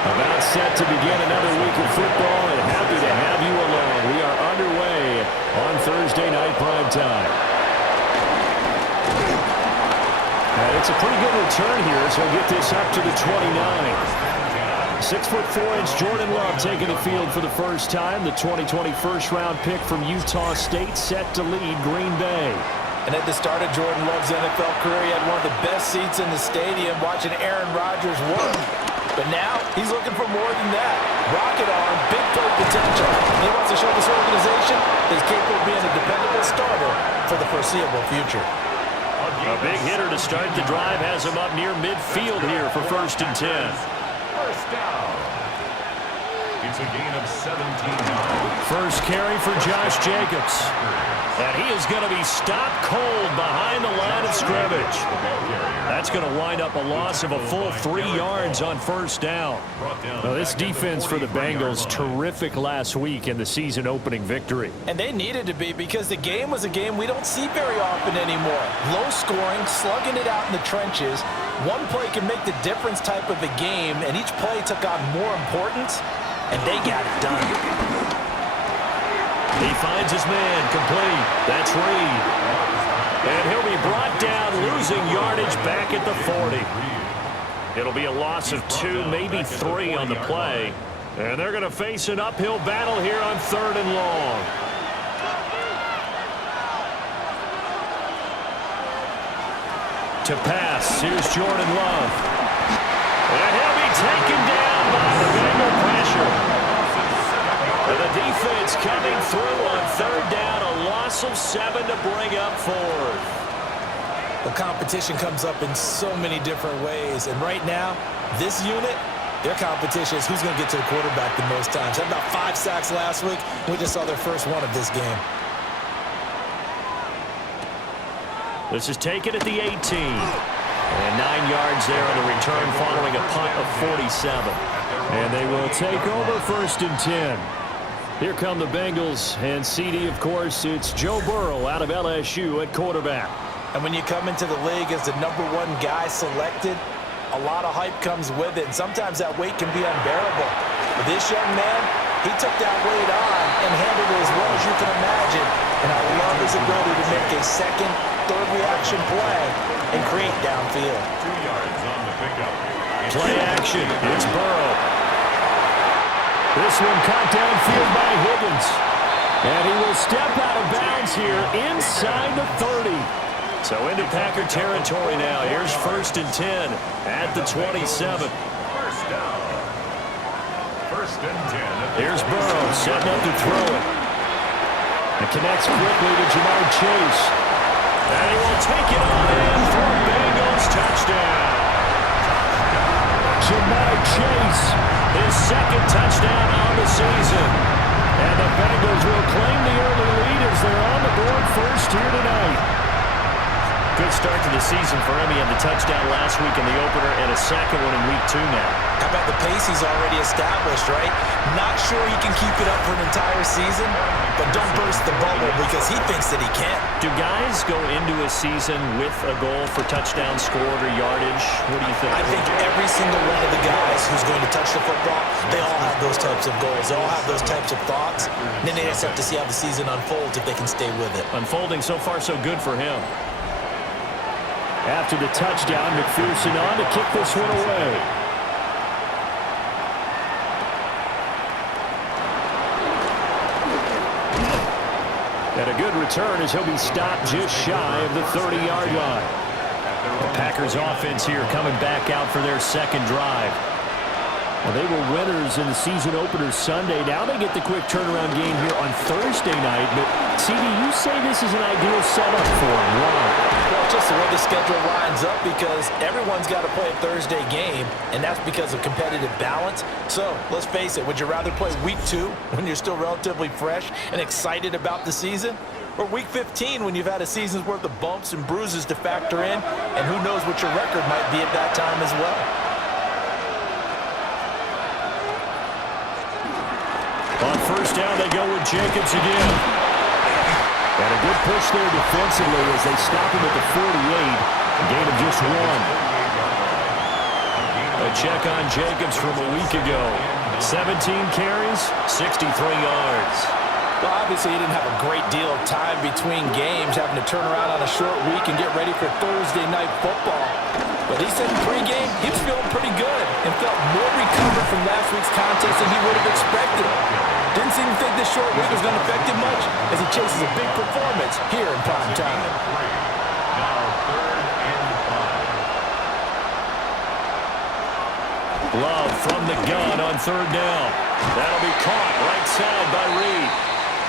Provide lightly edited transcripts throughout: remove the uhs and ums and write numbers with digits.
About set to begin another week of football, and happy to have you along. We are underway on Thursday night primetime. And it's a pretty good return here, so we'll get this up to the 29. 6'4" Jordan Love taking the field for the first time. The 2020 first-round pick from Utah State set to lead Green Bay. And at the start of Jordan Love's NFL career, he had one of the best seats in the stadium watching Aaron Rodgers work. But now he's looking for more than that. Rocket arm, big play potential. And he wants to show this organization that he's capable of being a dependable starter for the foreseeable future. A big hitter to start the drive has him up near midfield here for 1st and 10. First down. It's a gain of 17 yards. First carry for Josh Jacobs. And he is going to be stopped cold behind the line of scrimmage. That's going to wind up a loss of a full 3 yards on 1st down. Now, this defense for the Bengals, terrific last week in the season opening victory. And they needed to be, because the game was a game we don't see very often anymore. Low scoring, slugging it out in the trenches. One play can make the difference type of a game, and each play took on more importance, and they got it done. He finds his man, complete. That's Reed. And he'll be brought down, losing yardage back at the 40. It'll be a loss of 2, maybe 3 on the play. And they're going to face an uphill battle here on 3rd and long. To pass, here's Jordan Love. And he'll be taken down by the Bengal pressure. And the defense coming through on 3rd down, a loss of 7 to bring up 4th. The competition comes up in so many different ways, and right now, this unit, their competition is who's going to get to the quarterback the most times. Had about 5 sacks last week. We just saw their first one of this game. This is taken at the 18. And 9 yards there on the return following a punt of 47. And they will take over 1st and 10. Here come the Bengals, and CD, of course, it's Joe Burrow out of LSU at quarterback. And when you come into the league as the #1 guy selected, a lot of hype comes with it, and sometimes that weight can be unbearable. But this young man, he took that weight on and handled it as well as you can imagine. And I love his ability to make a second, third reaction play and create downfield. 2 yards on the pickup. Play action, it's Burrow. This one caught downfield by Higgins. And he will step out of bounds here inside the 30. So into Packer territory now. Here's 1st and 10 at the 27. First down. 1st and 10. Here's Burrow setting up to throw it. It connects quickly to Shemar Chase. And he will take it on in for a Bengals touchdown. Shemar Chase, his 2nd touchdown on the season. And the Bengals will claim the early lead as they're on the board first here tonight. Good start to the season for him. He had the touchdown last week in the opener and a second one in week 2 now. How about the pace he's already established, right? Not sure he can keep it up for an entire season, but don't burst the bubble because he thinks that he can. Do guys go into a season with a goal for touchdown scored or yardage? What do you think? I think every single one of the guys who's going to touch the football, they all have those types of goals. They all have those types of thoughts. And then they just have to see how the season unfolds if they can stay with it. Unfolding so far so good for him. After the touchdown, McPherson on to kick this one away. And a good return as he'll be stopped just shy of the 30-yard line. The Packers offense here coming back out for their 2nd drive. Well, they were winners in the season opener Sunday. Now they get the quick turnaround game here on Thursday night. But, CD, you say this is an ideal setup for them. Why? Well, just the way the schedule lines up, because everyone's got to play a Thursday game, and that's because of competitive balance. So, let's face it, would you rather play week 2 when you're still relatively fresh and excited about the season? Or week 15 when you've had a season's worth of bumps and bruises to factor in, and who knows what your record might be at that time as well? On 1st down, they go with Jacobs again. And a good push there defensively as they stop him at the 48. A gain of just 1. A check on Jacobs from a week ago. 17 carries, 63 yards. Well, obviously, he didn't have a great deal of time between games, having to turn around on a short week and get ready for Thursday night football. But he said in pregame he was feeling pretty good and felt more recovered from last week's contest than he would have expected. Didn't seem to think this short week was going to affect him much as he chases a big performance here in prime time. Now 3rd and 5. Love from the gun on 3rd down. That'll be caught right side by Reed.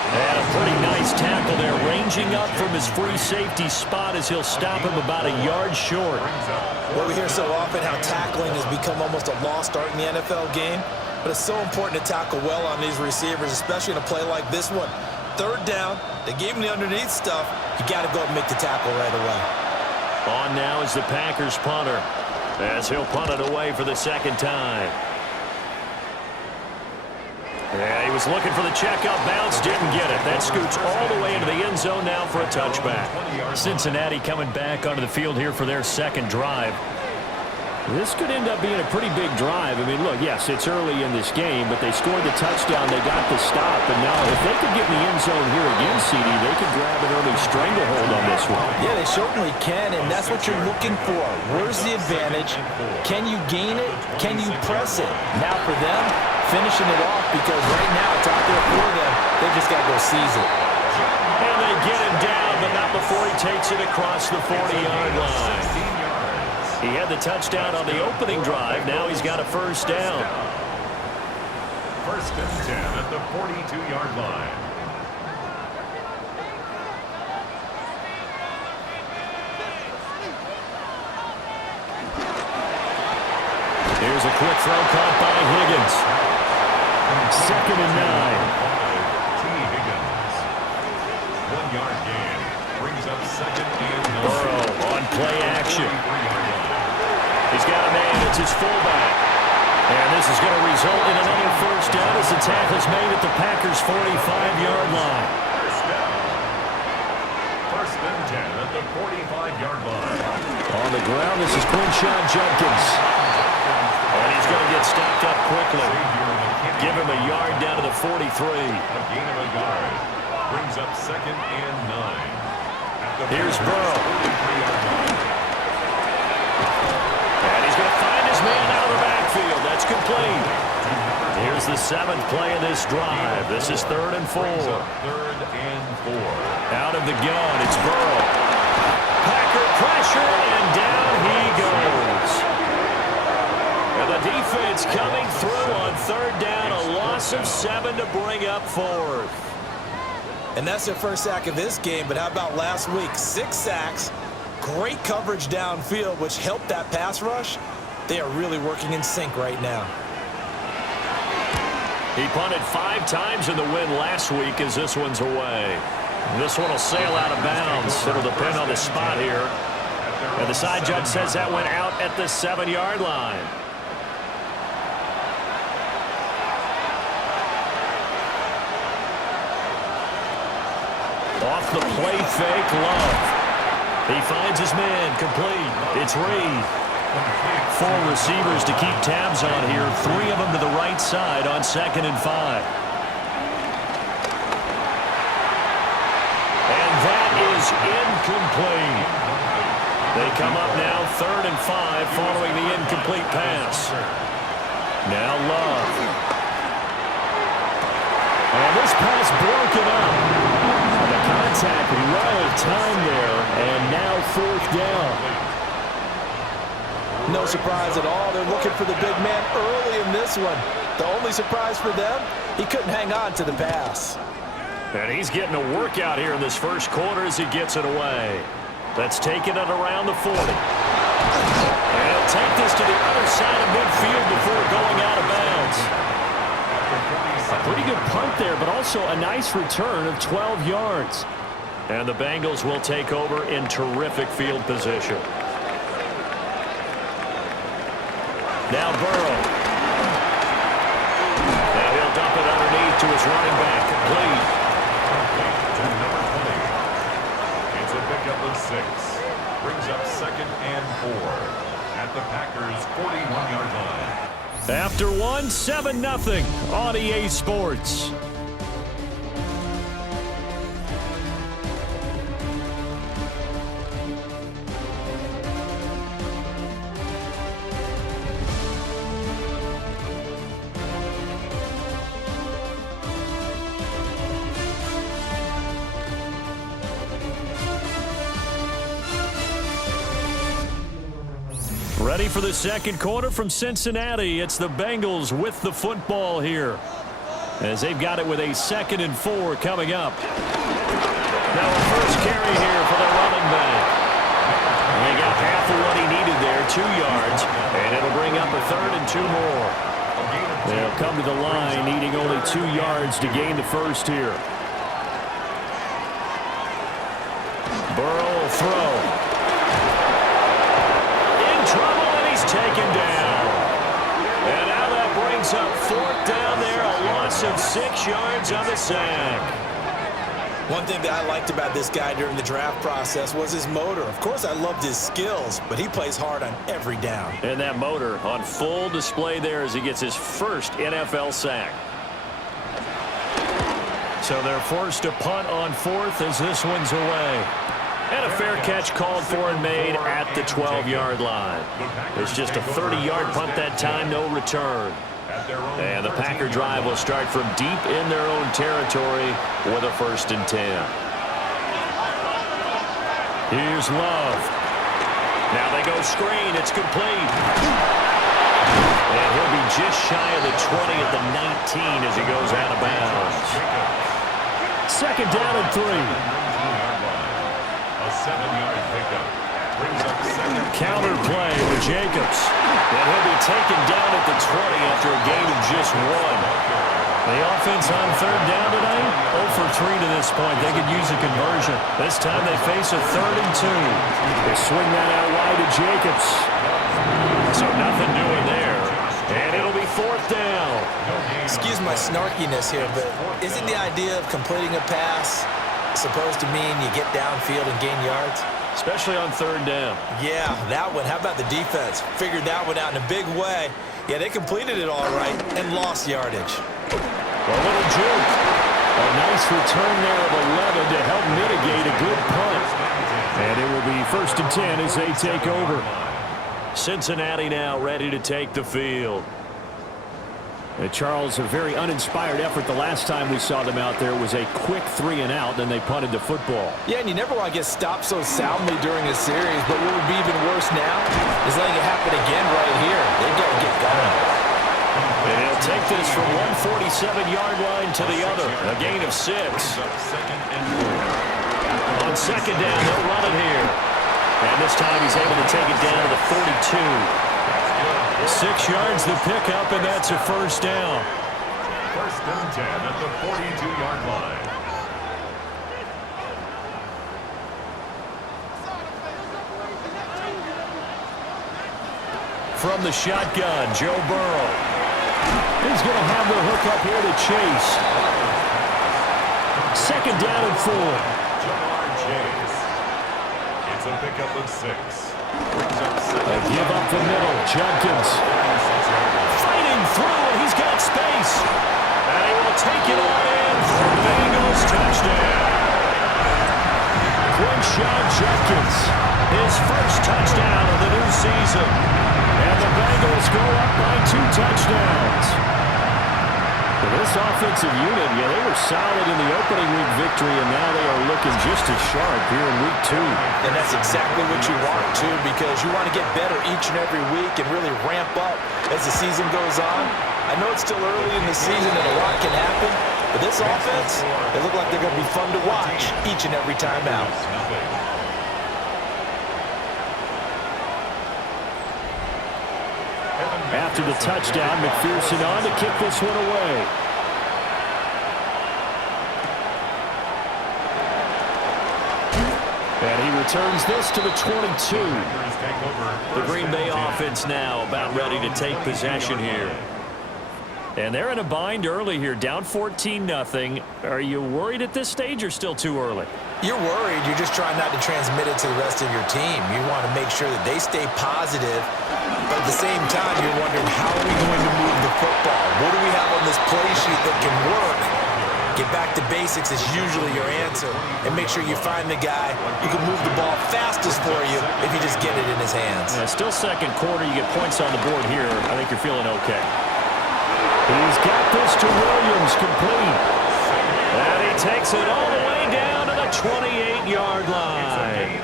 And a pretty nice tackle there, ranging up from his free safety spot as he'll stop him about a yard short. Well, we hear so often how tackling has become almost a lost art in the NFL game, but it's so important to tackle well on these receivers, especially in a play like this one. 3rd down, they gave him the underneath stuff. You got to go and make the tackle right away. On now is the Packers punter, as he'll punt it away for the 2nd time. Yeah, he was looking for the checkout bounce, didn't get it. That scoots all the way into the end zone now for a touchback. Cincinnati coming back onto the field here for their 2nd drive. This could end up being a pretty big drive. I mean, look, yes, it's early in this game, but they scored the touchdown. They got the stop. And now if they could get in the end zone here again, CD, they could grab an early stranglehold on this one. Yeah, they certainly can, and that's what you're looking for. Where's the advantage? Can you gain it? Can you press it? Now for them, finishing it off, because right now it's out there for them. They just got to go seize it. And they get him down, but not before he takes it across the 40-yard line. He had the touchdown on the opening drive. Now he's got a 1st down. 1st and 10 at the 42-yard line. Here's a quick throw caught by Higgins. 2nd and 9. Higgins. 1-yard gain. Brings up 2nd and 9. Burrow on play action. He's got a man. It's his fullback. And this is going to result in another 1st down as the tackle's made at the Packers' 45-yard line. 1st and 10 at the 45-yard line. On the ground, this is Quinton. And he's going to get stopped up quickly. Give him a yard down to the 43. A gain of a yard. Brings up 2nd and 9. Here's Burrow. And he's going to find his man out of the backfield. That's complete. Here's the 7th play of this drive. This is 3rd and 4. 3rd and 4. Out of the gun, it's Burrow. Packer pressure, and down he goes. And the defense coming through on 3rd down. A loss of 7 to bring up 4th. And that's their 1st sack of this game, but how about last week? 6 sacks, great coverage downfield, which helped that pass rush. They are really working in sync right now. He punted 5 times in the win last week as this one's away. This one will sail out of bounds. It'll depend on the spot here. And the side judge says that went out at the 7-yard line. Off the play fake, Love. He finds his man, complete. It's Reed. 4 receivers to keep tabs on here. 3 of them to the right side on 2nd and 5. And that is incomplete. They come up now 3rd and 5 following the incomplete pass. Now Love. And this pass broken up. The contact well timed there, and now 4th down. No surprise at all. They're looking for the big man early in this one. The only surprise for them, he couldn't hang on to the pass. And he's getting a workout here in this 1st quarter as he gets it away. That's taking it around the 40. And he'll take this to the other side of midfield before going out of bounds. A pretty good punt there, but also a nice return of 12 yards. And the Bengals will take over in terrific field position. Now Burrow. Now he'll dump it underneath to his running back. Complete. To number 20. It's a pickup of 6. Brings up 2nd and 4. at the Packers' 41-yard line. After one, 7-0 on EA Sports. Ready for the second quarter from Cincinnati. It's the Bengals with the football here, as they've got it with a 2nd and 4 coming up. Now a first carry here for the running back. He got half of what he needed there, 2 yards, and it'll bring up a 3rd and 2 more. They'll come to the line needing only 2 yards to gain the first here. Burrow will throw. Trouble, and he's taken down. And now that brings up 4th down there, a loss of 6 yards on the sack. One thing that I liked about this guy during the draft process was his motor. Of course, I loved his skills, but he plays hard on every down. And that motor on full display there as he gets his first NFL sack. So they're forced to punt on 4th as this one's away. And a fair catch called for and made at the 12-yard line. It's just a 30-yard punt that time, no return. And the Packer drive will start from deep in their own territory with a 1st and 10. Here's Love. Now they go screen. It's complete. And he'll be just shy of the 20 at the 19 as he goes out of bounds. 2nd down and 3. 7-yard pickup. Brings up 2nd. Counter play with Jacobs. And he'll be taken down at the 20 after a gain of just 1. The offense on 3rd down tonight, 0 for 3 to this point. They could use a conversion. This time they face a 3rd and 2. They swing that out wide to Jacobs. So nothing doing there. And it'll be 4th down. Excuse my snarkiness here, but isn't the idea of completing a pass supposed to mean you get downfield and gain yards? Especially on 3rd down. Yeah, that one. How about the defense? Figured that one out in a big way. Yeah, they completed it all right and lost yardage. A little juke. A nice return there of 11 to help mitigate a good punt. And it will be 1st and 10 as they take over. Cincinnati now ready to take the field. Charles, a very uninspired effort the last time we saw them out there was a quick 3 and out, then they punted the football. Yeah, and you never want to get stopped so soundly during a series, but what would be even worse now is letting it happen again right here. They've got to get going. And they'll take this from 147-yard line to the other, a gain of 6. On 2nd down, they'll run it here. And this time he's able to take it down to the 42. 6 yards the pickup, and that's a 1st down. 1st and 10 at the 42-yard line. From the shotgun, Joe Burrow. He's going to have the hook up here to Chase. 2nd down and 4. Shemar Stewart. It's a pickup of 6. They give up the middle. Jenkins fighting through, and he's got space. And he will take it all in for Bengals touchdown. Quinton Jenkins, his first touchdown of the new season. And the Bengals go up by 2 touchdowns. This offensive unit, yeah, they were solid in the opening week victory, and now they are looking just as sharp here in week 2. And that's exactly what you want, too, because you want to get better each and every week and really ramp up as the season goes on. I know it's still early in the season and a lot can happen, but this offense, they look like they're going to be fun to watch each and every time out. After the touchdown, McPherson on to kick this one away. And he returns this to the 22. The Green Bay offense now about ready to take possession here. And they're in a bind early here, down 14-0. Are you worried at this stage or still too early? You're worried. You're just trying not to transmit it to the rest of your team. You want to make sure that they stay positive, but at the same time, you're wondering, how are we going to move the football? What do we have on this play sheet that can work? Get back to basics is usually your answer, and make sure you find the guy who can move the ball fastest for you if you just get it in his hands. Yeah, still second quarter. You get points on the board here. I think you're feeling okay. He's got this to Williams, complete. And he takes it all the way down to the 28-yard line.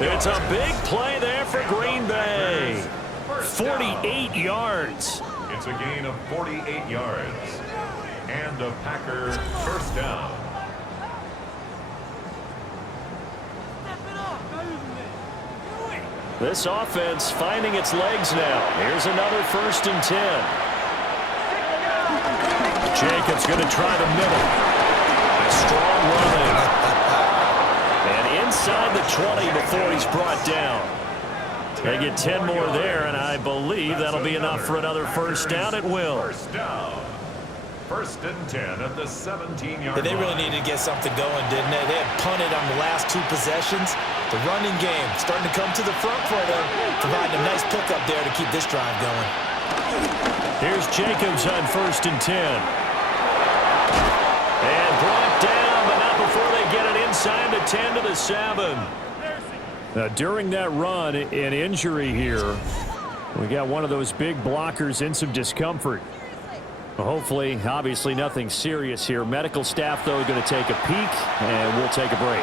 It's a big play there for Green Bay. 48 yards. It's a gain of 48 yards. And a Packer first down. This offense finding its legs now. Here's another 1st and 10. Jacobs going to try the middle. A strong run. And inside the 20 before he's brought down. They get 10 more there, and I believe that'll be enough for another first down at will. First down. 1st and 10 at the 17-yard line. They really needed to get something going, didn't they? They had punted on the last 2 possessions. The running game starting to come to the front for them, providing a nice pickup there to keep this drive going. Here's Jacobs on 1st and 10. And brought down, but not before they get it inside the 10 to the 7. Now, during that run, an injury here. We got one of those big blockers in some discomfort. Hopefully, obviously, nothing serious here. Medical staff, though, going to take a peek, and we'll take a break.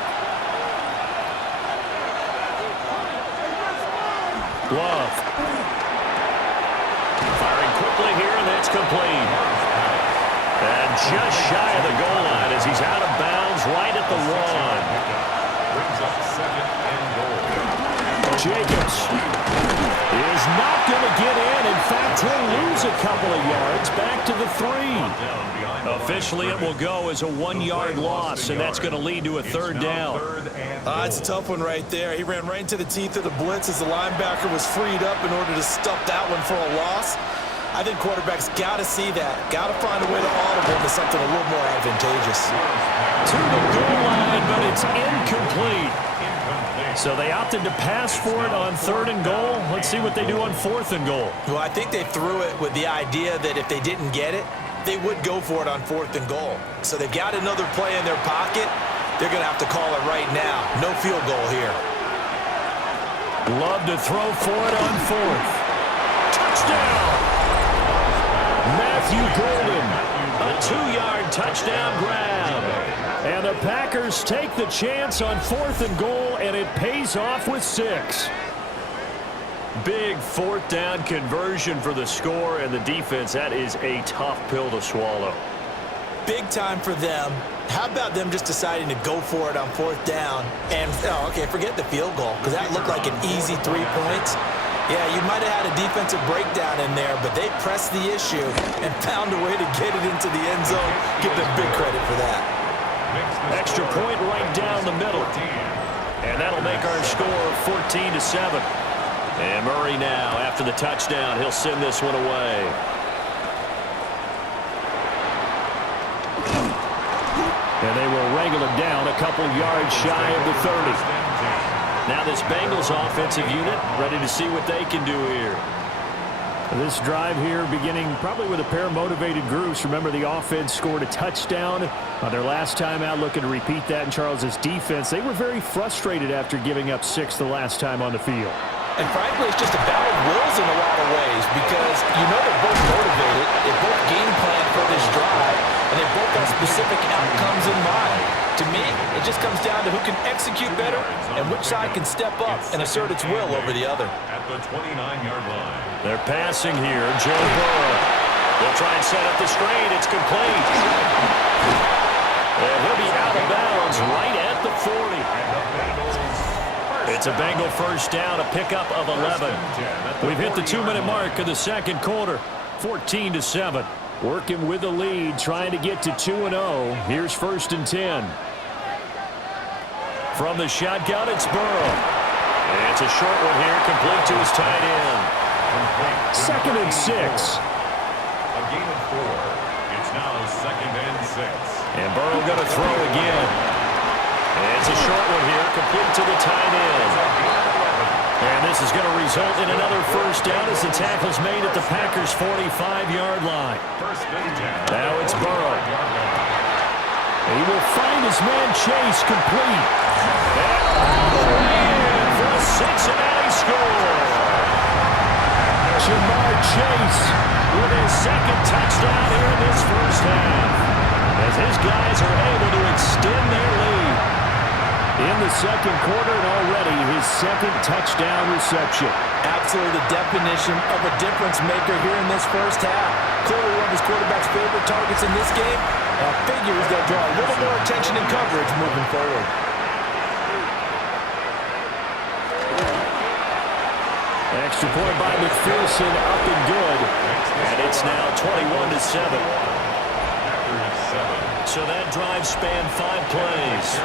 Love. Firing quickly here, and that's complete. And just shy of the goal line as he's out of bounds right at the 1. Brings up 2nd and goal. Jacobs is not going to get in. In fact, he'll lose a couple of yards back to the 3. Officially, it will go as a 1-yard loss, and that's going to lead to a 3rd down. It's a tough one right there. He ran right into the teeth of the blitz as the linebacker was freed up in order to stuff that one for a loss. I think quarterbacks got to see that. Got to find a way to audible into something a little more advantageous. To the goal line, but it's incomplete. So they opted to pass for it on 3rd and goal. Let's see what they do on 4th and goal. Well, I think they threw it with the idea that if they didn't get it, they would go for it on 4th and goal. So they've got another play in their pocket. They're going to have to call it right now. No field goal here. Love to throw for it on 4th. Touchdown! Matthew Golden, a 2-yard touchdown grab. And the Packers take the chance on 4th and goal, and it pays off with 6. Big 4th down conversion for the score, and the defense, that is a tough pill to swallow. Big time for them. How about them just deciding to go for it on 4th down? And, okay, forget the field goal, because that looked like an easy 3 points. Yeah, you might have had a defensive breakdown in there, but they pressed the issue and found a way to get it into the end zone. Give them big credit for that. Extra point right down the middle. And that'll make our score 14-7. And Murray now, after the touchdown, he'll send this one away. And they will wrangle him down a couple yards shy of the 30. Now this Bengals offensive unit ready to see what they can do here. This drive here beginning probably with a pair of motivated groups. Remember, the offense scored a touchdown on their last time out, looking to repeat that in Charles's defense. They were very frustrated after giving up 6 the last time on the field. And frankly, it's just a battle of wills in a lot of ways, because you know they're both motivated, they both game plan for this drive, and they both have specific outcomes in mind. To me, it just comes down to who can execute better and which side can step up and assert its will over the other. At the 29-yard line. They're passing here. Joe Burrow. They'll try and set up the screen. It's complete. And he'll be out of bounds right at the 40. It's a Bengal first down, a pickup of 11. We've hit the 2-minute mark of the second quarter. 14-7. Working with the lead, trying to get to 2-0. Here's 1st and 10. From the shotgun, it's Burrow. And it's a short one here, complete to his tight end. 2nd and 6. A gain of 4. It's now 2nd and 6. And Burrow going to throw again. It's a short one here, complete to the tight end. And this is going to result in another first down as the tackle's made at the Packers' 45-yard line. Now it's Burrow. He will find his man Chase complete. And all the way in for a Cincinnati score. Shemar Chase with his second touchdown here in this first half, as his guys are able to extend their lead in the second quarter, and already his second touchdown reception. Absolutely the definition of a difference maker here in this first half. Clearly one of his quarterback's favorite targets in this game. I figure he's going to draw a little more attention and coverage moving forward. Extra point by McPherson, up and good. And it's now 21-7. So that drive spanned 5 plays.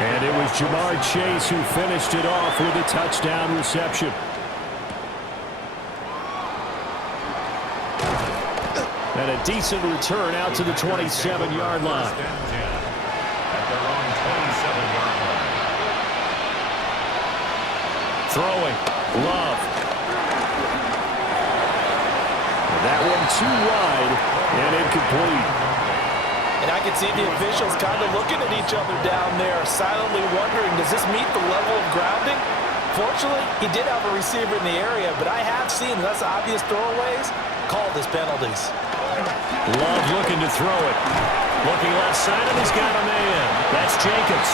And it was Shemar Chase who finished it off with a touchdown reception. And a decent return out to the 27-yard line. At their own 27-yard line. Throwing. Love. And that one too wide and incomplete. And I can see the officials kind of looking at each other down there, silently wondering, does this meet the level of grounding? Fortunately, he did have a receiver in the area, but I have seen less obvious throwaways called as penalties. Love looking to throw it. Looking left side, and he's got a man. That's Jacobs.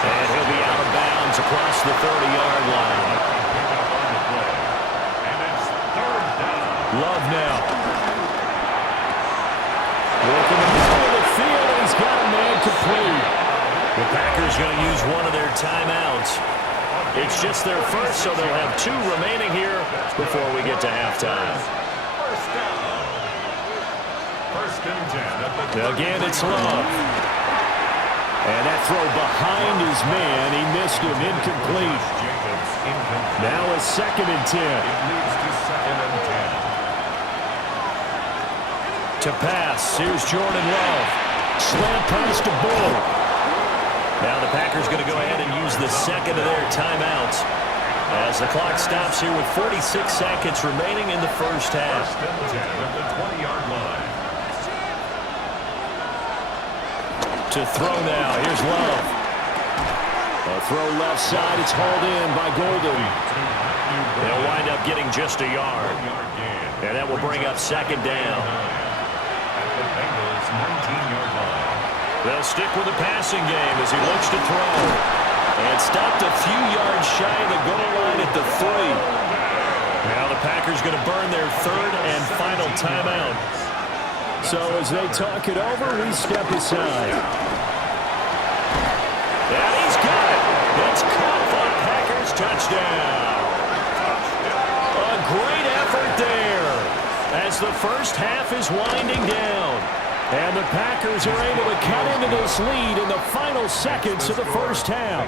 And he'll be out of bounds across the 30-yard line. And it's 3rd down. Love now. Work in the middle of the field, and he's got a man complete. The Packers going to use one of their timeouts. It's just their first, so they'll have 2 remaining here before we get to halftime. First down. 1st and 10 at the Again, it's Love. And that throw behind his man, he missed him, incomplete. Jacobs incomplete. Now a 2nd and 10. It leads to 2nd and 10. To pass, here's Jordan Love. Slant pass to Bull. Now the Packers going to go ahead and use the second of their timeouts as the clock stops here with 46 seconds remaining in the first half. 1st and 10 at the 20-yard line. To throw now, here's Love. A throw left side, it's hauled in by Golden. They'll wind up getting just a yard. And that will bring up 2nd down. At the Bengals' 19-yard line. They'll stick with the passing game as he looks to throw. And stopped a few yards shy of the goal line at the 3. Now the Packers going to burn their 3rd and final timeout. So as they talk it over, we step aside. And he's got it. It's caught for Packers touchdown. A great effort there as the first half is winding down. And the Packers are able to cut into this lead in the final seconds of the first half.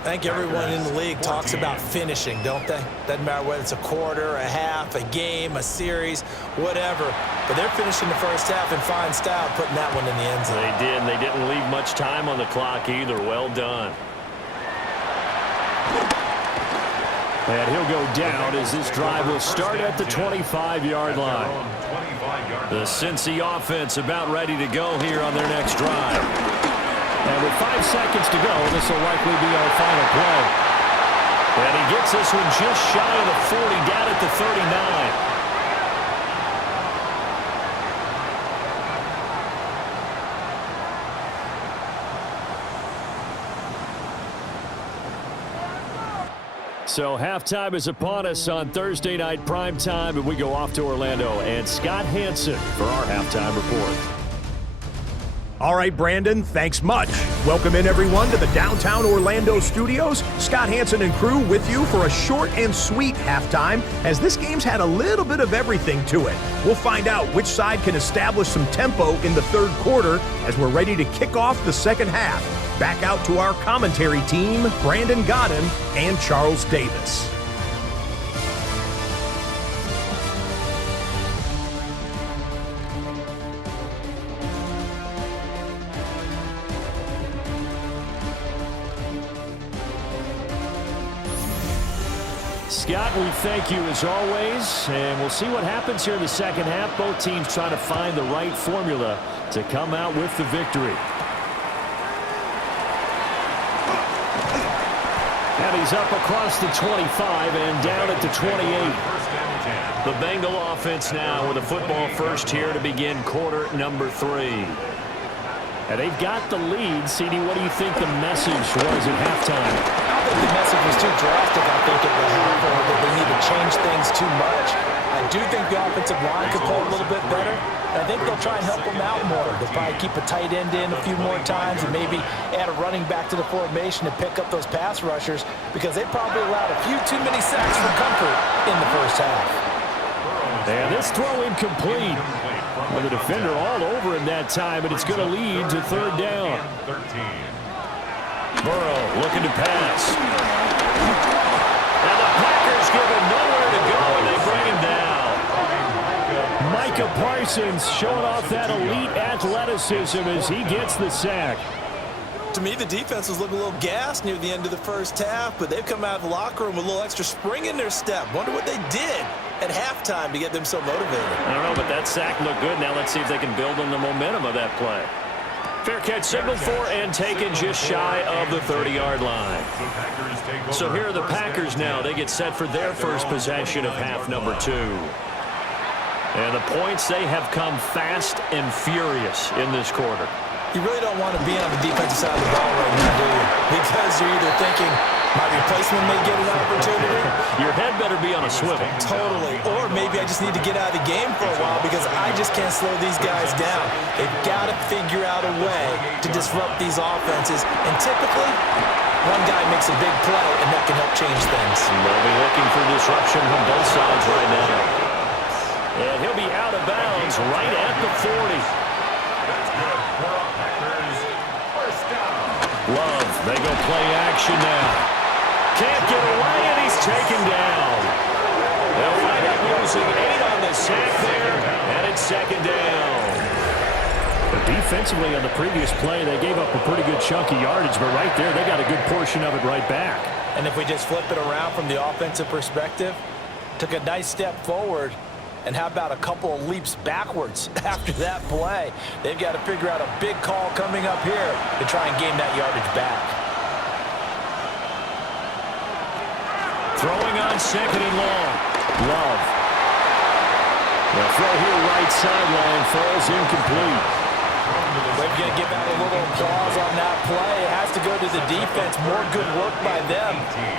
I think everyone in the league talks about finishing, don't they? Doesn't matter whether it's a quarter, a half, a game, a series, whatever. But they're finishing the first half in fine style, putting that one in the end zone. They did, and they didn't leave much time on the clock either. Well done. And he'll go down as this drive will start at the 25-yard line. The Cincy offense about ready to go here on their next drive. And with 5 seconds to go, this will likely be our final play. And he gets this one just shy of the 40, down at the 39. So halftime is upon us on Thursday night primetime, and we go off to Orlando and Scott Hansen for our halftime report. All right, Brandon, thanks much. Welcome in, everyone, to the downtown Orlando studios. Scott Hansen and crew with you for a short and sweet halftime, as this game's had a little bit of everything to it. We'll find out which side can establish some tempo in the 3rd quarter as we're ready to kick off the 2nd half. Back out to our commentary team, Brandon Godden and Charles Davis. Scott. We thank you as always, and we'll see what happens here in the second half. Both teams trying to find the right formula to come out with the victory. And he's up across the 25 and down at the 28. The Bengal offense now with a football first here to begin quarter number 3. And they've got the lead. CD, what do you think the message was at halftime? I don't think the message was too drastic, I think, at the half, or that they need to change things too much. I do think the offensive line could play a little bit better. And I think they'll try and help them out more. They'll probably keep a tight end in a few more times and maybe add a running back to the formation to pick up those pass rushers, because they probably allowed a few too many sacks for comfort in the first half. And this throw incomplete. With the defender all over him that time, and it's going to lead to third down. Burrow looking to pass. And the Packers give him nowhere to go, and they bring him down. Micah Parsons showing off that elite athleticism as he gets the sack. To me, the defense was looking a little gassed near the end of the first half, but they've come out of the locker room with a little extra spring in their step. Wonder what they did at halftime to get them so motivated. I don't know, but that sack looked good. Now let's see if they can build on the momentum of that play. Fair catch signaled for and taken just shy of the 30-yard line. So here are the Packers now. They get set for their first possession of half number 2. And the points, they have come fast and furious in this quarter. You really don't want to be on the defensive side of the ball right now, do you? Because you're either thinking my replacement may get an opportunity. Your head better be on a swivel. Totally. Or maybe I just need to get out of the game for a while because I just can't slow these guys down. They've got to figure out a way to disrupt these offenses. And typically, one guy makes a big play, and that can help change things. They'll be looking for disruption from both sides right now. And he'll be out of bounds right at the 40. Love, they go play action now. Can't get away, and he's taken down. They'll wind up losing 8 on the sack there, and it's second down. But defensively on the previous play, they gave up a pretty good chunk of yardage, but right there, they got a good portion of it right back. And if we just flip it around from the offensive perspective, took a nice step forward, and how about a couple of leaps backwards after that play? They've got to figure out a big call coming up here to try and gain that yardage back. Throwing on second and long. Love. The throw here right sideline falls incomplete. They're going to give out a little applause on that play. It has to go to the defense. More good work by them.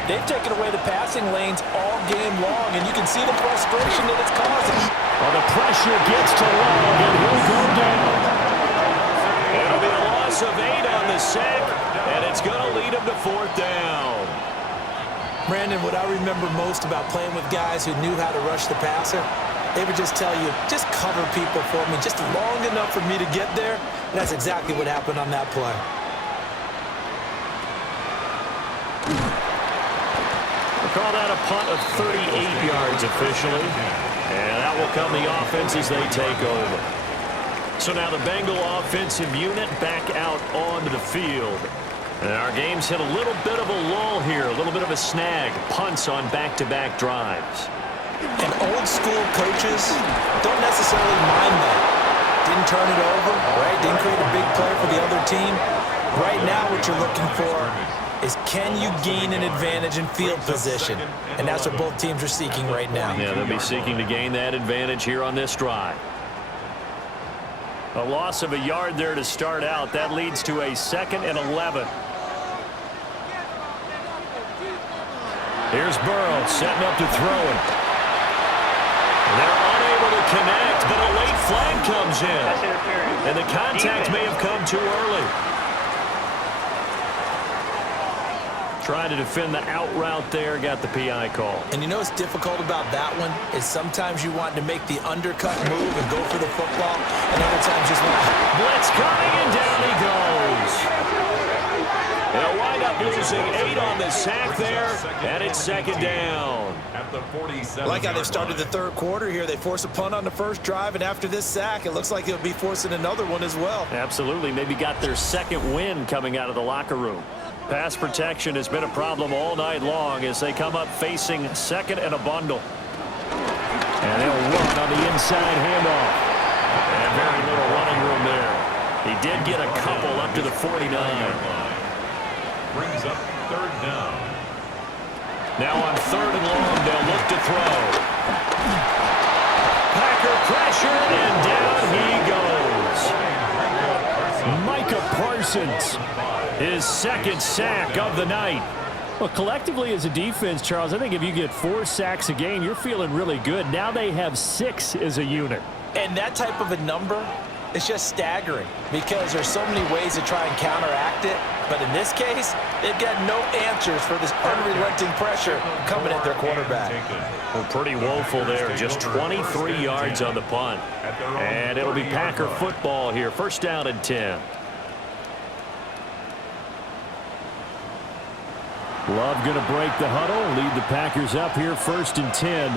They've taken away the passing lanes all game long, and you can see the frustration that it's causing. Well, the pressure gets to Love, and he'll go down. It'll be a loss of 8 on the sack, and it's going to lead him to fourth down. Brandon, what I remember most about playing with guys who knew how to rush the passer, they would just tell you, just cover people for me, just long enough for me to get there. And that's exactly what happened on that play. We'll call that a punt of 38 yards officially. And that will come the offense as they take over. So now the Bengal offensive unit back out onto the field. And our game's hit a little bit of a lull here, a little bit of a snag. Punts on back-to-back drives. And old school coaches don't necessarily mind that. Didn't turn it over, right? Didn't create a big play for the other team. Right now what you're looking for is can you gain an advantage in field position? And that's what both teams are seeking right now. Yeah, they'll be seeking to gain that advantage here on this drive. A loss of a yard there to start out. That leads to a 2nd and 11. Here's Burrow setting up to throw it. They're unable to connect, but a late flag comes in. And the contact may have come too early. Trying to defend the out route there, got the PI call. And you know what's difficult about that one is sometimes you want to make the undercut move and go for the football, and other times just want to... Blitz coming, and down he goes. They'll wind up losing 8 on the sack there, and it's second down. I like how they've started the third quarter here. They force a punt on the first drive, and after this sack, it looks like they'll be forcing another one as well. Absolutely. Maybe got their second win coming out of the locker room. Pass protection has been a problem all night long as they come up facing second and a bundle. And they'll run on the inside handoff. And very little running room there. He did get a couple up to the 49. Brings up third down. Now on third and long, they'll look to throw. Packer pressure, and down he goes. Micah Parsons, his second sack of the night. Well, collectively as a defense, Charles, I think if you get 4 sacks a game, you're feeling really good. Now they have 6 as a unit. And that type of a number is just staggering because there's so many ways to try and counteract it. But in this case, they've got no answers for this unrelenting pressure coming at their quarterback. Well, pretty woeful there. Just 23 yards on the punt. And it'll be Packer football here. First down and 10. Love going to break the huddle, lead the Packers up here first and 10,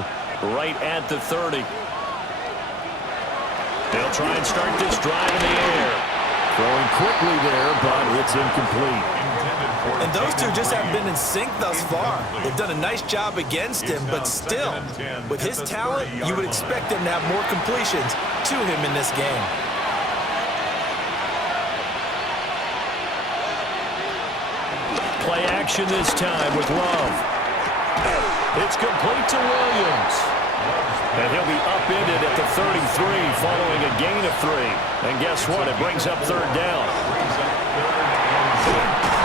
right at the 30. They'll try and start this drive in the air. Throwing quickly there, but it's incomplete. And those two just haven't been in sync thus far. They've done a nice job against him, but still, with his talent, you would expect them to have more completions to him in this game. Play action this time with Love. It's complete to Williams. And he'll be upended at the 33 following a gain of 3. And guess what? It brings up third down.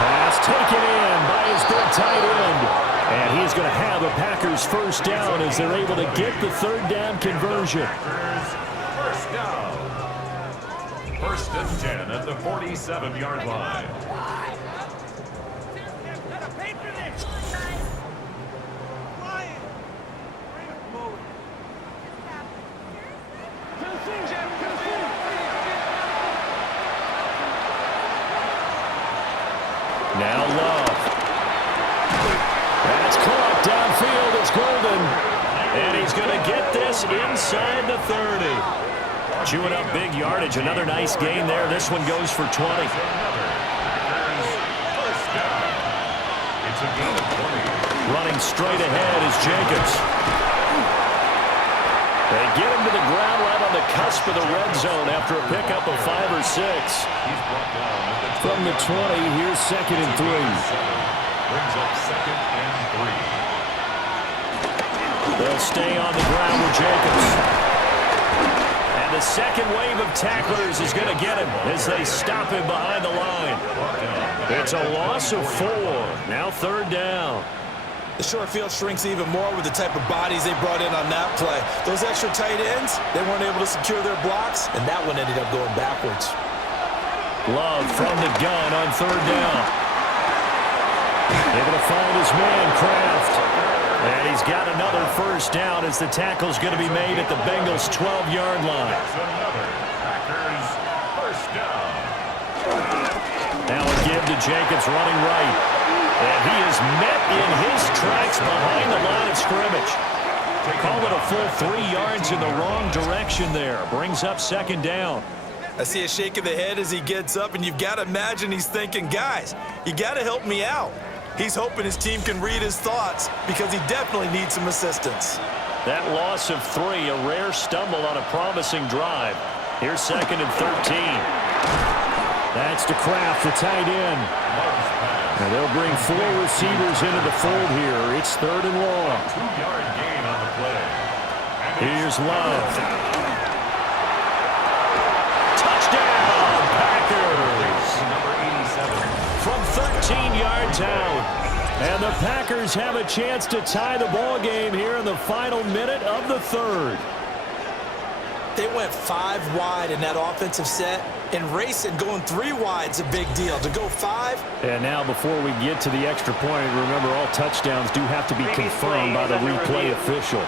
Pass taken in by his big tight end. And he's going to have a Packers first down as they're able to get the third down conversion. First down. First and 10 at the 47-yard line. Now Love. That's caught downfield. It's Golden. And he's going to get this inside the 30. Chewing up big yardage. Another nice gain there. This one goes for 20. Running straight ahead is Jacobs. They get him to the ground right on the cusp of the red zone after a pickup of 5 or 6. From the 20, here's second and 3. Brings up second and 3. They'll stay on the ground with Jacobs. And the second wave of tacklers is going to get him as they stop him behind the line. It's a loss of 4. Now third down. The short field shrinks even more with the type of bodies they brought in on that play. Those extra tight ends, they weren't able to secure their blocks, and that one ended up going backwards. Love from the gun on third down. Able to find his man, Kraft. And he's got another first down as the tackle's going to be made at the Bengals' 12-yard line. Packers first down. Now a give to Jacobs running right. And he is met in his tracks behind the line of scrimmage. Call it a full 3 yards in the wrong direction there. Brings up second down. I see a shake of the head as he gets up, and you've got to imagine he's thinking, guys, you got to help me out. He's hoping his team can read his thoughts because he definitely needs some assistance. That loss of 3, a rare stumble on a promising drive. Here's second and 13. That's to Kraft, the tight end. And they'll bring 4 receivers into the fold here. It's third and long. 2-yard gain on the play. Here's Love. Touchdown, Packers. Number 87. From 13 yards out. And the Packers have a chance to tie the ball game here in the final minute of the third. They went 5 wide in that offensive set, and racing going 3 wide is a big deal. To go 5. And now before we get to the extra point, remember all touchdowns do have to be confirmed by the replay official.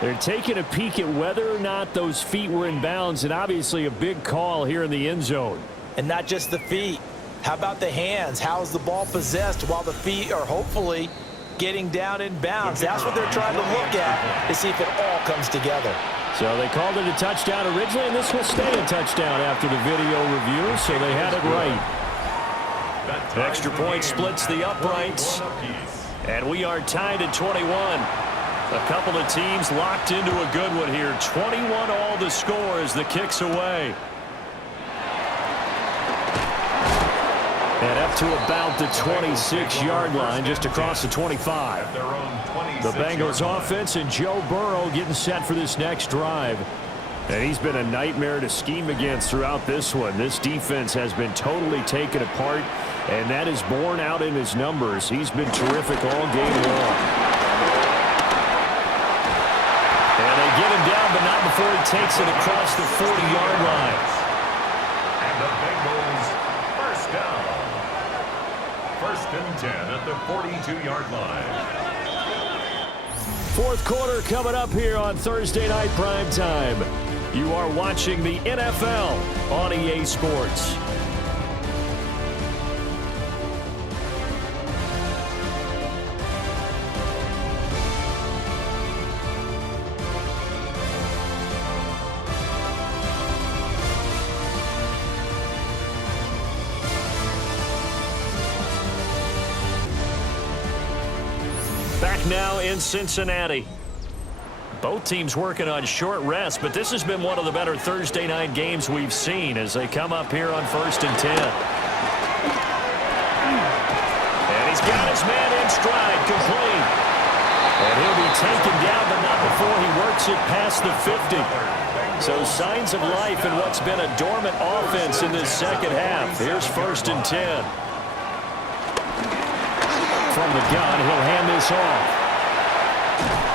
They're taking a peek at whether or not those feet were in bounds, and obviously a big call here in the end zone. And not just the feet. How about the hands? How is the ball possessed while the feet are hopefully getting down in bounds? That's what they're trying to look at to see if it all comes together. So they called it a touchdown originally, and this will stay a touchdown after the video review, so they had it right. Extra point splits the uprights, and we are tied at 21. A couple of teams locked into a good one here. 21 all the score as the kick's away. And up to about the 26-yard line, just across the 25. The Bengals offense and Joe Burrow getting set for this next drive. And he's been a nightmare to scheme against throughout this one. This defense has been totally taken apart, and that is borne out in his numbers. He's been terrific all game long. And they get him down, but not before he takes it across the 40-yard line. And the Bengals first down. First and 10 at the 42-yard line. Fourth quarter coming up here on Thursday Night Prime Time. You are watching the NFL on EA Sports. Back now in Cincinnati. Both teams working on short rest, but this has been one of the better Thursday night games we've seen as they come up here on 1st and 10. And he's got his man in stride, complete. And he'll be taken down, but not before he works it past the 50. So signs of life in what's been a dormant offense in this second half. Here's 1st and 10. From the gun, he'll hand this off.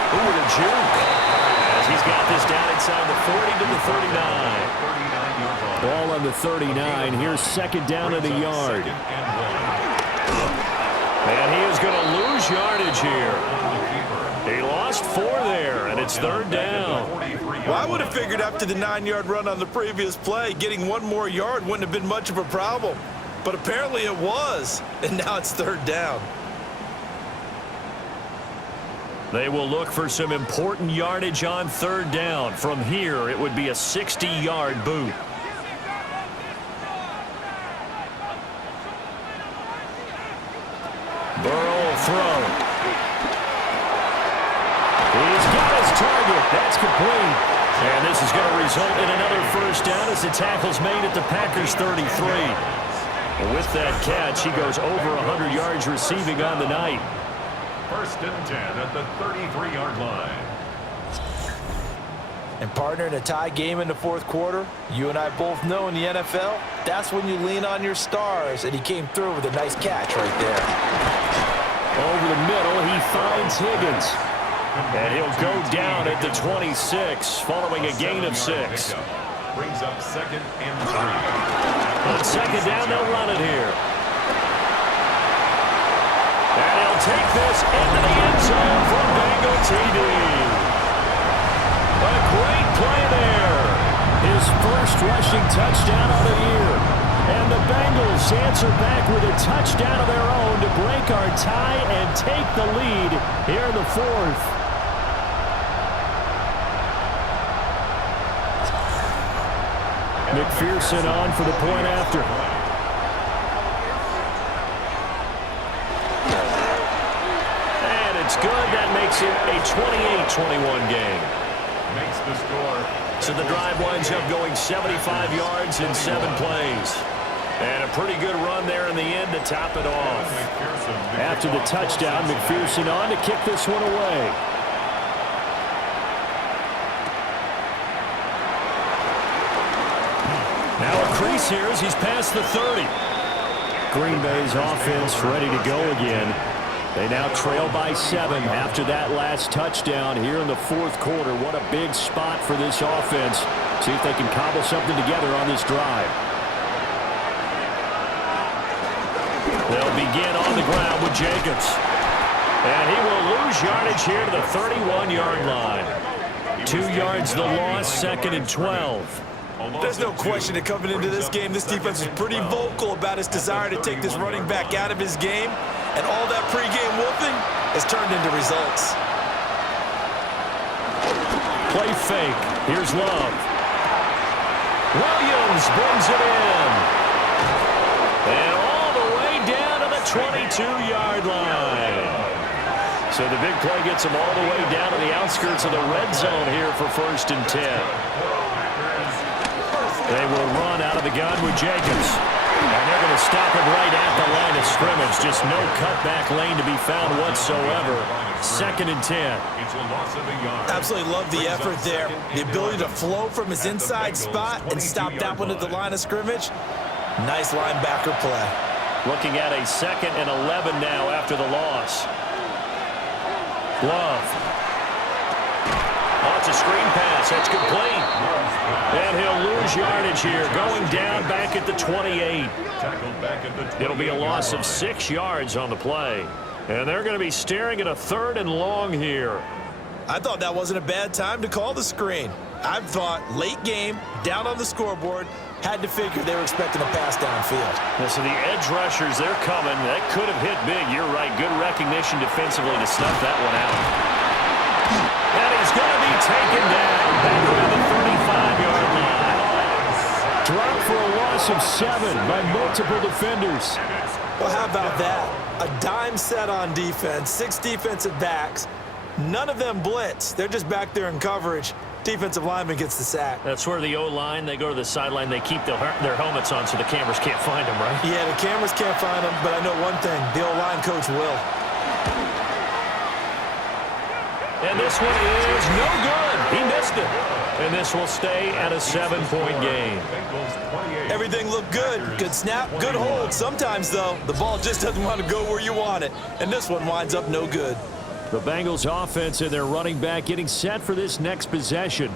Ooh, with a juke. As he's got this down inside the 40 to the 39. Ball on the 39. Here's second down at a yard. And he is going to lose yardage here. He lost 4 there, and it's 3rd down. Well, I would have figured after the 9-yard run on the previous play, getting 1 more yard wouldn't have been much of a problem. But apparently it was, and now it's 3rd down. They will look for some important yardage on 3rd down. From here, it would be a 60-yard boot. Burrow will throw. He's got his target. That's complete. And this is going to result in another 1st down as the tackle's made at the Packers' 33. And with that catch, he goes over 100 yards receiving on the night. 1st and 10 at the 33-yard line. And partner, in a tie game in the 4th quarter, you and I both know in the NFL, that's when you lean on your stars, and he came through with a nice catch right there. Over the middle, he finds Higgins. And he'll go down at the 26, following a gain of 6. Brings up 2nd and 3. On 2nd down, they'll run it here. And he'll take this into the end zone from Bengal TD. A great play there. His first rushing touchdown of the year. And the Bengals answer back with a touchdown of their own to break our tie and take the lead here in the 4th. McPherson on for the point after. It's good. That makes it a 28-21 game. Makes the score. So the drive winds up going 75 yards in 7 plays. And a pretty good run there in the end to top it off. After the touchdown, McPherson on to kick this one away. Now a crease here as he's past the 30. Green Bay's offense ready to go again. They now trail by 7 after that last touchdown here in the 4th quarter. What a big spot for this offense. See if they can cobble something together on this drive. They'll begin on the ground with Jacobs. And he will lose yardage here to the 31-yard line. 2 yards the loss, 2nd and 12. There's no question that coming into this game, this defense is pretty vocal about its desire to take this running back out of his game. And all that pregame whooping has turned into results. Play fake. Here's Love. Williams brings it in. And all the way down to the 22-yard line. So the big play gets them all the way down to the outskirts of the red zone here for 1st and 10. They will run out of the gun with Jacobs. And they're going to stop him right at the line of scrimmage. Just no cutback lane to be found whatsoever. 2nd and 10. Absolutely love the effort there. The ability to flow from his inside spot and stop that one at the line of scrimmage. Nice linebacker play. Looking at a 2nd and 11 now after the loss. Love. Oh, it's a screen pass. That's complete. And he'll lose yardage here. Going down back at the 28. It'll be a loss of 6 yards on the play. And they're going to be staring at a 3rd and long here. I thought that wasn't a bad time to call the screen. I thought late game, down on the scoreboard, had to figure they were expecting a pass downfield. So the edge rushers, they're coming. That could have hit big. You're right. Good recognition defensively to snuff that one out. And he's going to be taken down back around the 35-yard line. Dropped for a loss of 7 by multiple defenders. Well, how about that? A dime set on defense, 6 defensive backs. None of them blitz. They're just back there in coverage. Defensive lineman gets the sack. That's where the O-line, they go to the sideline, they keep their helmets on so the cameras can't find them, right? Yeah, the cameras can't find them, but I know one thing, the O-line coach will. And this one is no good. He missed it. And this will stay at a 7-point game. Everything looked good. Good snap, good hold. Sometimes, though, the ball just doesn't want to go where you want it. And this one winds up no good. The Bengals offense and their running back getting set for this next possession.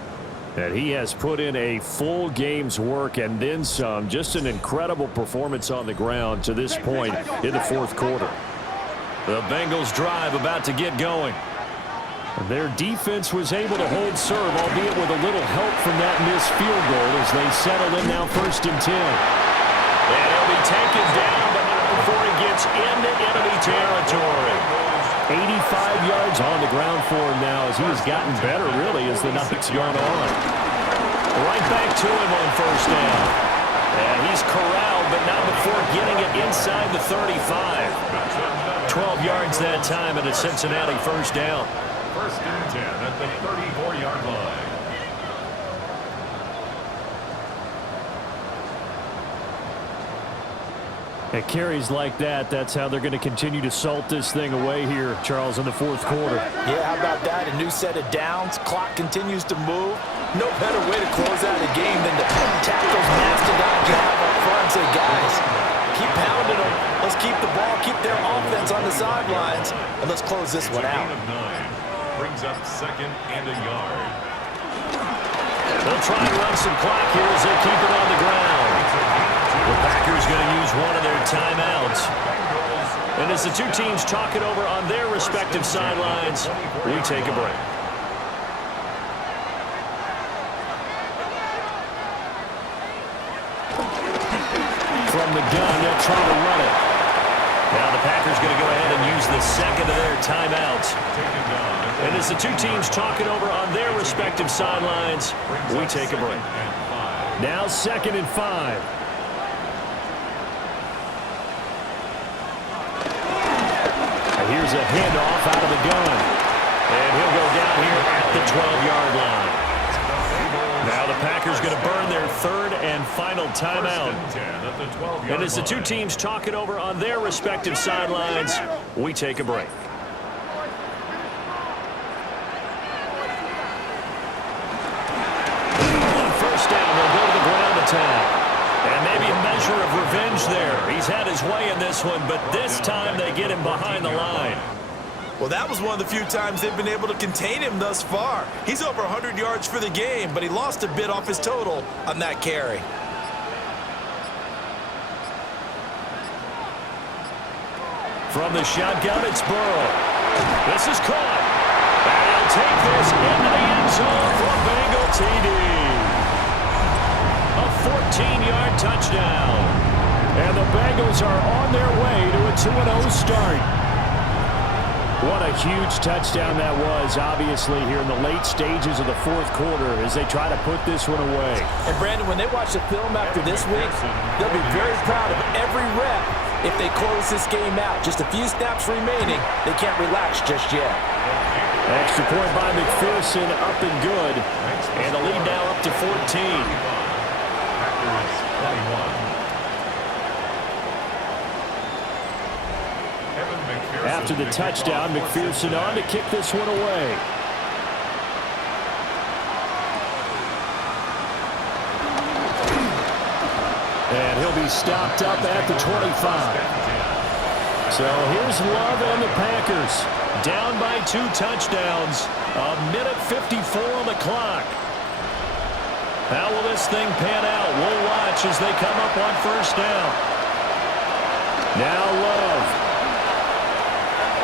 And he has put in a full game's work and then some. Just an incredible performance on the ground to this point in the 4th quarter. The Bengals drive about to get going. Their defense was able to hold serve, albeit with a little help from that missed field goal as they settle in now 1st and 10. And he'll be taken down, but not before he gets into enemy territory. 85 yards on the ground for him now as he has gotten better, really, as the night's gone on. Right back to him on 1st down. And he's corralled, but not before getting it inside the 35. 12 yards that time and a Cincinnati 1st down. 1st and 10 at the 34-yard line. At carries like that, that's how they're going to continue to salt this thing away here, Charles, in the 4th quarter. Yeah, how about that? A new set of downs. Clock continues to move. No better way to close out a game than to tap those mastodons you have up front and say, guys, keep pounding them. Let's keep the ball, keep their offense on the sidelines, and let's close this one out. Brings up 2nd and a yard. They'll try and run some clock here as they keep it on the ground. The Packers going to use one of their timeouts. And as the two teams talk it over on their respective sidelines, we take a break. From the gun, they'll try to run it. Now the Packers going to go ahead and use the 2nd of their timeouts. And as the two teams talk it over on their respective sidelines, we take a break. Now 2nd and 5. Here's a handoff out of the gun. And he'll go down here at the 12-yard line. Now the Packers going to burn their 3rd and final timeout. And as the two teams talk it over on their respective sidelines, we take a break. On 1st down, they'll go to the ground attack. And maybe a measure of revenge there. He's had his way in this one, but this time they get him behind the line. Well, that was one of the few times they've been able to contain him thus far. He's over 100 yards for the game, but he lost a bit off his total on that carry. From the shotgun, it's Burrow. This is caught. And he'll take this into the end zone for a Bengal TD. A 14-yard touchdown. And the Bengals are on their way to a 2-0 start. What a huge touchdown that was, obviously, here in the late stages of the fourth quarter as they try to put this one away. And, Brandon, when they watch the film after this week, they'll be very proud of every rep if they close this game out. Just a few snaps remaining. They can't relax just yet. Extra point by McPherson, up and good. And the lead now up to 14. After the touchdown, McPherson on to kick this one away. And he'll be stopped up at the 25. So here's Love and the Packers. Down by 2 touchdowns. A minute 54 on the clock. How will this thing pan out? We'll watch as they come up on first down. Now Love.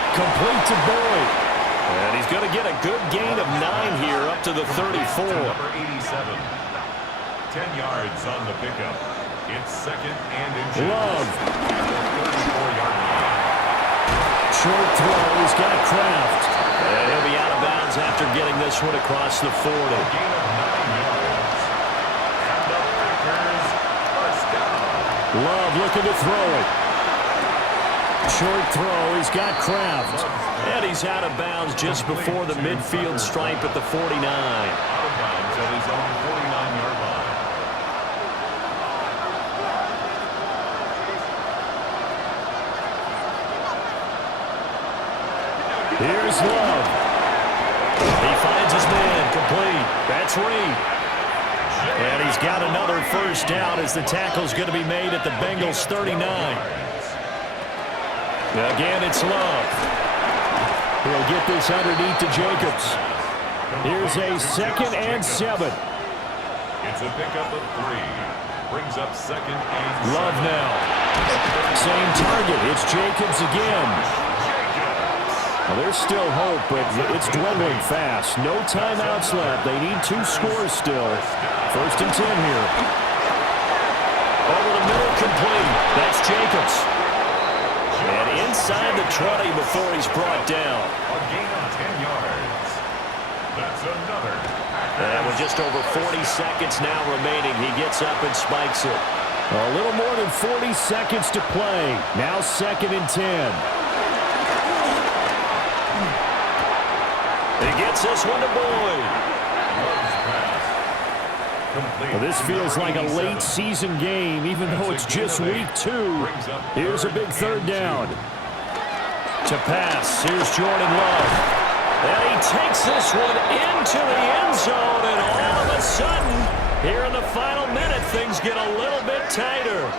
Complete to Boyd. And he's going to get a good gain of 9 here up to the 34. Number 87. 10 yards on the pickup. It's second and inches. Love. 34-yard line. Short throw. He's got Kraft. And he'll be out of bounds after getting this one across the 40. Gain of 9 yards. And the Packers first down. Love looking to throw it. Short throw. He's got Kraft. And he's out of bounds just before the midfield stripe at the 49. Out of bounds at his own 49-yard line. Here's Love. He finds his man. Complete. That's Reed. And he's got another first down as the tackle's going to be made at the Bengals 39. Again, it's Love. He'll get this underneath to Jacobs. Here's a 2nd and 7. It's a pickup of 3. Brings up second and Love 7. now. Same target. It's Jacobs again. Well, there's still hope, but it's dwindling fast. No timeouts left. They need 2 scores still. First and 10 here. Over the middle, complete. That's Jacobs. And inside the 20 before he's brought down. A gain of 10 yards. That's another. And with just over 40 seconds now remaining, he gets up and spikes it. A little more than 40 seconds to play. Now 2nd and 10. He gets this one to Boyd. Well, this feels like a late season game, even though it's just week 2. Here's a big 3rd down. To pass, here's Jordan Love. And he takes this one into the end zone, and all of a sudden, here in the final minute, things get a little bit tighter.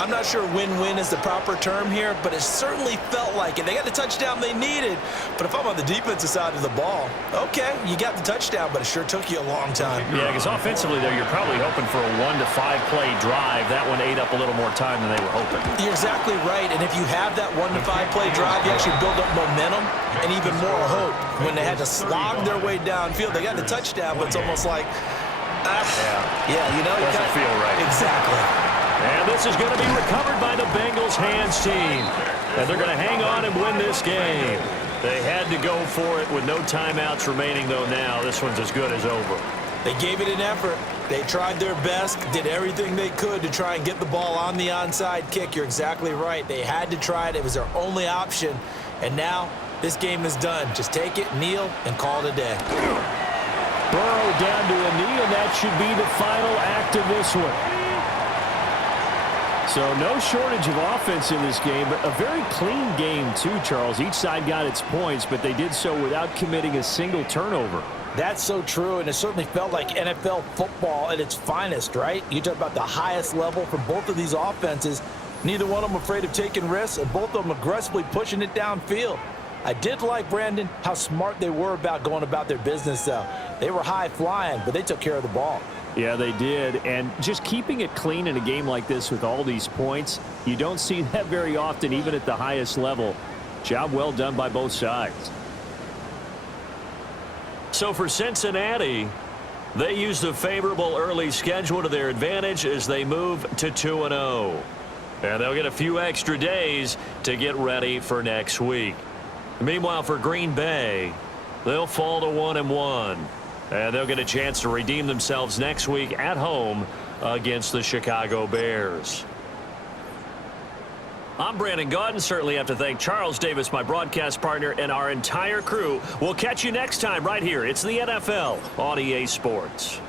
I'm not sure win-win is the proper term here, but it certainly felt like it. They got the touchdown they needed, but if I'm on the defensive side of the ball, okay, you got the touchdown, but it sure took you a long time. Yeah, because offensively, though, you're probably hoping for a 1 to 5 play drive. That one ate up a little more time than they were hoping. You're exactly right, and if you have that 1 to 5 play drive, you actually build up momentum and even more hope. When they had to slog their way downfield, they got the touchdown, but it's almost like, you know, doesn't feel right. Exactly. And this is going to be recovered by the Bengals hands team. And they're going to hang on and win this game. They had to go for it with no timeouts remaining, though, now. This one's as good as over. They gave it an effort. They tried their best, did everything they could to try and get the ball on the onside kick. You're exactly right. They had to try it. It was their only option. And now this game is done. Just take it, kneel, and call it a day. Burrow down to a knee, and that should be the final act of this one. So no shortage of offense in this game, but a very clean game too, Charles. Each side got its points, but they did so without committing a single turnover. That's so true, and it certainly felt like NFL football at its finest, right? You talk about the highest level for both of these offenses. Neither one of them afraid of taking risks, and both of them aggressively pushing it downfield. I did like, Brandon, how smart they were about going about their business, though. They were high-flying, but they took care of the ball. Yeah, they did. And just keeping it clean in a game like this with all these points, you don't see that very often, even at the highest level. Job well done by both sides. So for Cincinnati, they use the favorable early schedule to their advantage as they move to 2-0. And they'll get a few extra days to get ready for next week. Meanwhile, for Green Bay, they'll fall to 1-1. And they'll get a chance to redeem themselves next week at home against the Chicago Bears. I'm Brandon Gaudin. Certainly have to thank Charles Davis, my broadcast partner, and our entire crew. We'll catch you next time right here. It's the NFL on EA Sports.